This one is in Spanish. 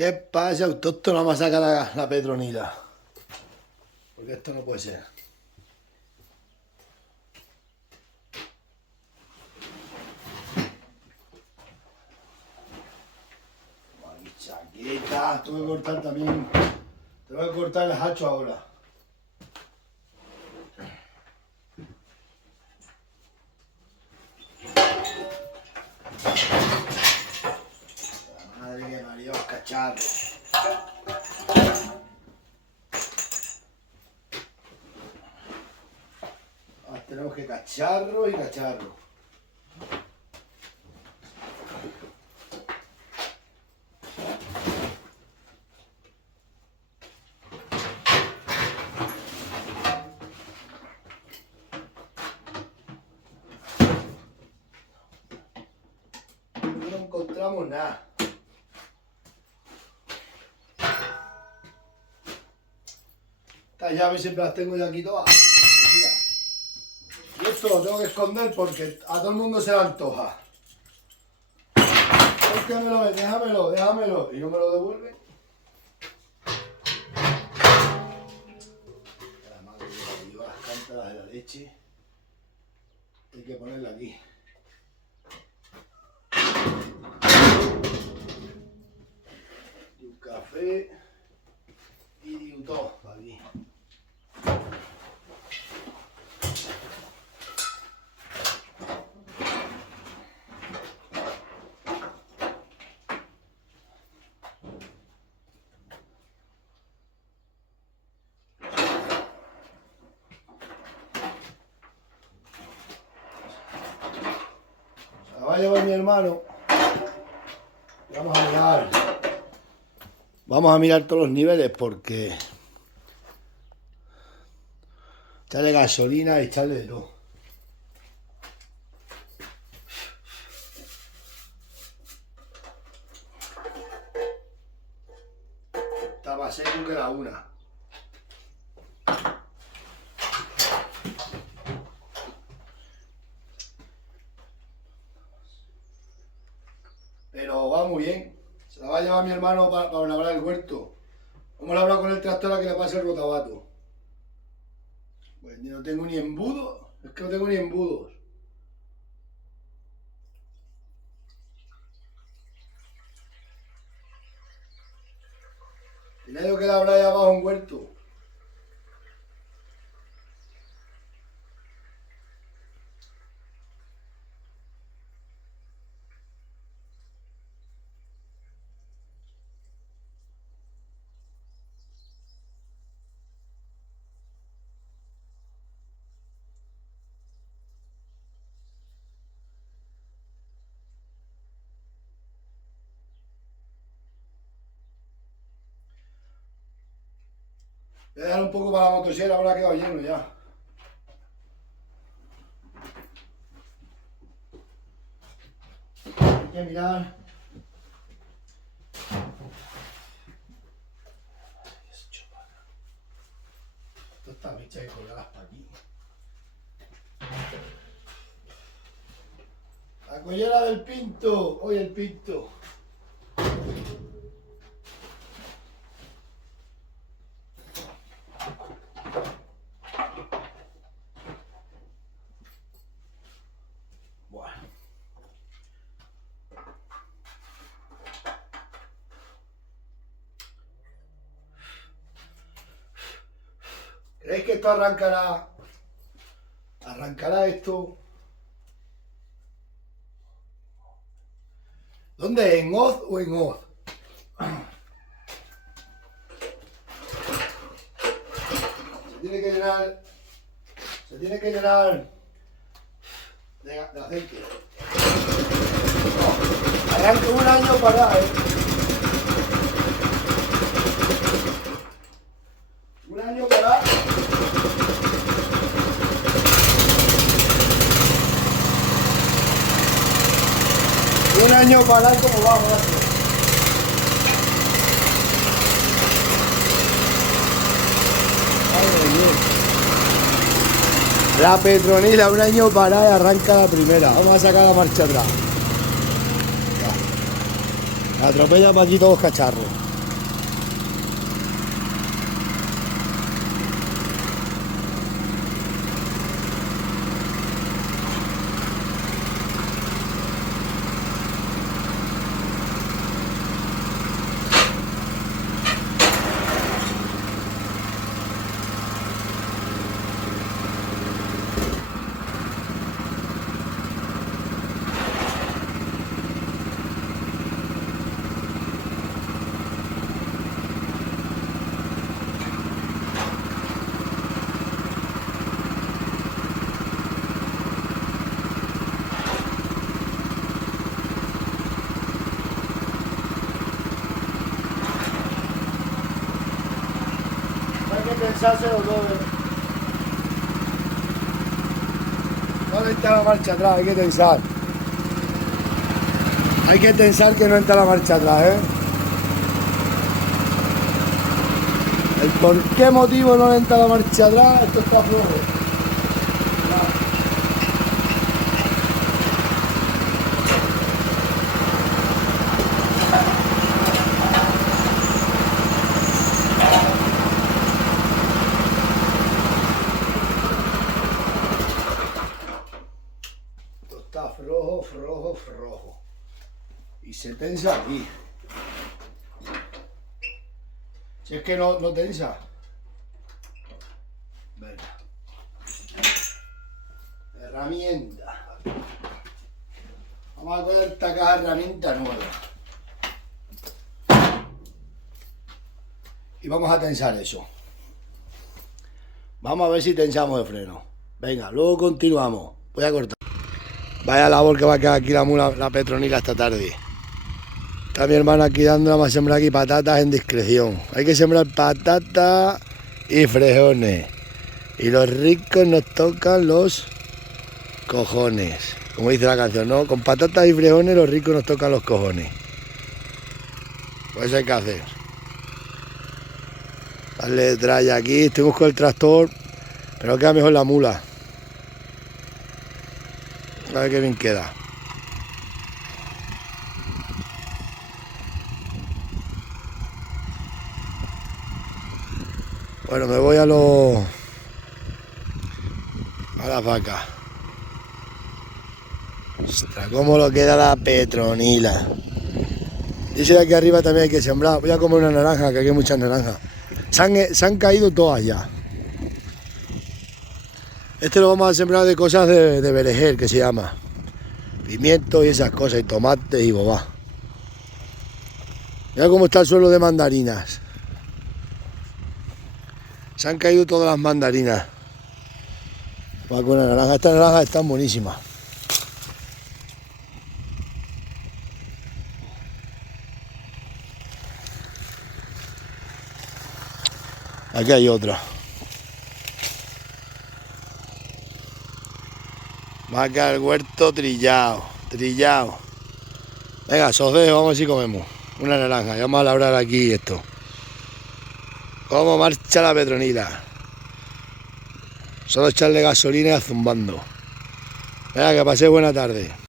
¿Qué pasa, autóctono? Vamos a sacar la Petronila. Porque esto no puede ser. Mi chaqueta. Tengo que cortar también. Tengo que cortar el hacho ahora. La madre que parió, los cacharros. Ahora tenemos que cacharro y cacharro. No encontramos nada. Estas llaves siempre las tengo yo aquí todas. Mira. Y esto lo tengo que esconder porque a todo el mundo se le antoja. Déjamelo, déjamelo. Y no me lo devuelve. La madre que lleva las cántaras de la leche. Hay que ponerla aquí. Y un café. Y un todo para aquí. Se la va a llevar mi hermano. Vamos a mirar. Vamos a mirar todos los niveles porque echarle gasolina y echarle de todo. Está más seco que la una. Pero va muy bien. Se la va a llevar mi hermano para labrar el huerto. Vamos a hablar con el tractor a que le pase el rotabato. Pues no tengo ni embudos. Es que no tengo ni embudos. Tenía yo que labrar allá abajo un huerto. Voy a dejar un poco para la motosierra, ahora ha quedado lleno ya. Hay que mirar. Esto está bicha que colgarlas para aquí. La collera del Pinto. Hoy el Pinto. ¿Creéis que esto arrancará? ¿Arrancará esto? ¿Dónde? ¿En Oz o en Oz? Se tiene que llenar. Se tiene que llenar de aceite. Arranca un año para, Un año para. Un año para como vamos. La Petronila, un año para y arranca la primera. Vamos a sacar la marcha atrás. La atropella para aquí todos los cacharros. pensárselo todo. No entra la marcha atrás, hay que tensar. Hay que tensar que no entra la marcha atrás, ¿eh? El por qué motivo no entra la marcha atrás, esto está flojo. Esto está flojo, flojo, flojo. Y se tensa aquí. Si es que no tensa. Venga. Herramienta. Vamos a coger esta caja de herramientas nueva. Y vamos a tensar eso. Vamos a ver si tensamos el freno. Venga, luego continuamos. Voy a cortar. Vaya labor que va a quedar aquí la Petronila esta tarde. Está mi hermana aquí dando, vamos a sembrar aquí patatas en discreción. Hay que sembrar patatas y frijoles. Y los ricos nos tocan los cojones. Como dice la canción, ¿no? Con patatas y frijoles los ricos nos tocan los cojones. Pues eso hay que hacer. Darle tralla aquí. Estuvimos con el tractor, pero queda mejor la mula. A ver qué bien queda. Bueno, me voy a las vacas. Ostras, cómo lo queda la Petronila. Dice de aquí arriba también hay que sembrar. Voy a comer una naranja, que aquí hay muchas naranjas. Se han caído todas ya. Este lo vamos a sembrar de cosas de berenjena, que se llama. Pimientos y esas cosas, y tomates y bobá. Mira cómo está el suelo de mandarinas. Se han caído todas las mandarinas. Va con la naranja. Estas naranjas están buenísimas. Aquí hay otra. Va a quedar el huerto trillado. Venga, os dejo, vamos a ver si comemos. Una naranja, y vamos a labrar aquí esto. ¿Cómo marcha la Petronila? Solo echarle gasolina y zumbando. Venga, que paséis buena tarde.